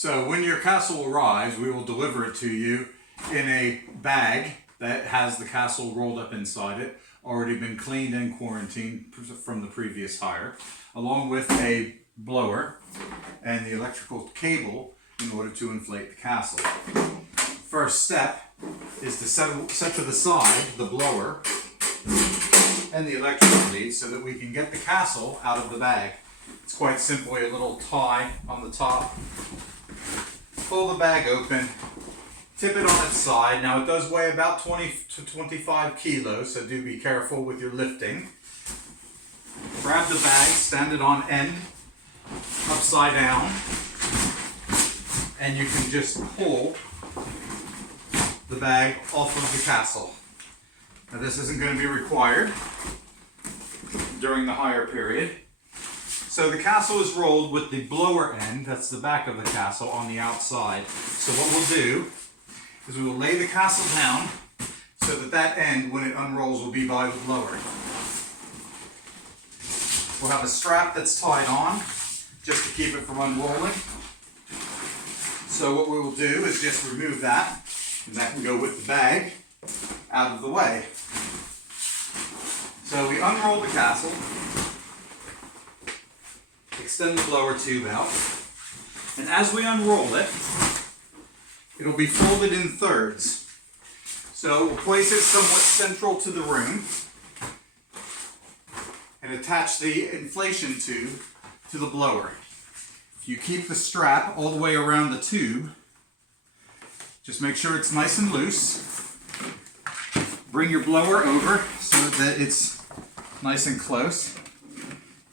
So when your castle arrives, we will deliver it to you in a bag that has the castle rolled up inside it, already been cleaned and quarantined from the previous hire, along with a blower and the electrical cable in order to inflate the castle. First step is to set to the side the blower and the electrical lead so that we can get the castle out of the bag. It's quite simply a little tie on the top. Pull the bag open, tip it on its side. Now it does weigh about 20 to 25 kilos, so do be careful with your lifting. Grab the bag, stand it on end, upside down, and you can just pull the bag off of the castle. Now this isn't going to be required during the hire period. So the castle is rolled with the blower end, that's the back of the castle, on the outside. So what we'll do is we will lay the castle down so that that end, when it unrolls, will be by the blower. We'll have a strap that's tied on just to keep it from unrolling. So what we will do is just remove that, and that can go with the bag out of the way. So we unroll the castle, extend the blower tube out, and as we unroll it, it'll be folded in thirds. So we'll place it somewhat central to the room and attach the inflation tube to the blower. You keep the strap all the way around the tube. Just make sure it's nice and loose. Bring your blower over so that it's nice and close.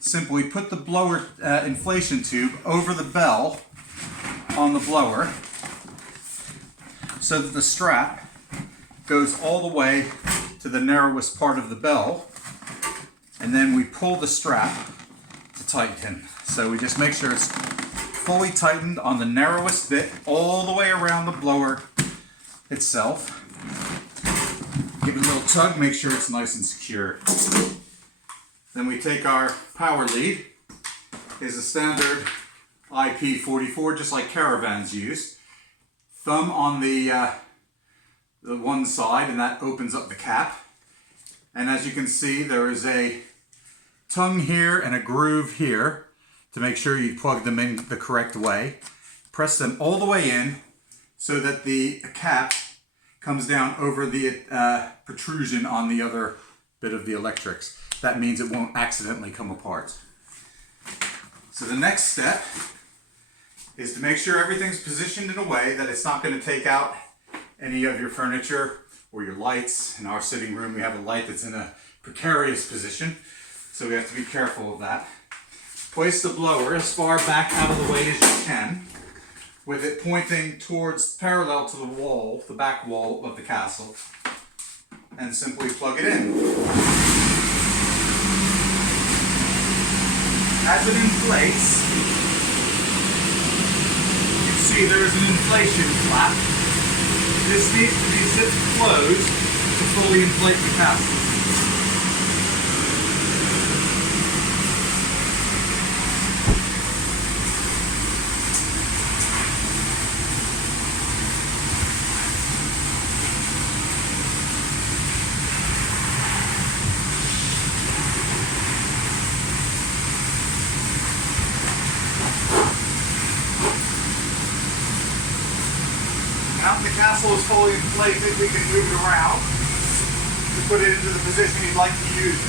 Simply put the blower inflation tube over the bell on the blower so that the strap goes all the way to the narrowest part of the bell, and then we pull the strap to tighten. So we just make sure it's fully tightened on the narrowest bit all the way around the blower itself. Give it a little tug, make sure it's nice and secure. Then we take our power lead. It's a standard IP44, just like caravans use. Thumb on the one side, and that opens up the cap. And as you can see, there is a tongue here and a groove here to make sure you plug them in the correct way. Press them all the way in so that the cap comes down over the protrusion on the other bit of the electrics. That means it won't accidentally come apart. So the next step is to make sure everything's positioned in a way that it's not going to take out any of your furniture or your lights. In our sitting room, we have a light that's in a precarious position, so we have to be careful of that. Place the blower as far back out of the way as you can, with it pointing towards parallel to the wall, the back wall of the castle, and simply plug it in. As it inflates, you can see there is an inflation flap. This needs to be zipped closed to fully inflate the castle. Now that the castle is fully inflated, we can move it around to put it into the position you'd like to use it.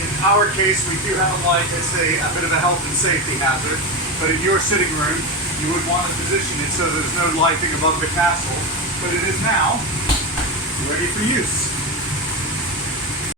In our case, we do have a light that's a bit of a health and safety hazard, but in your sitting room, you would want to position it so there's no lighting above the castle. But it is now ready for use.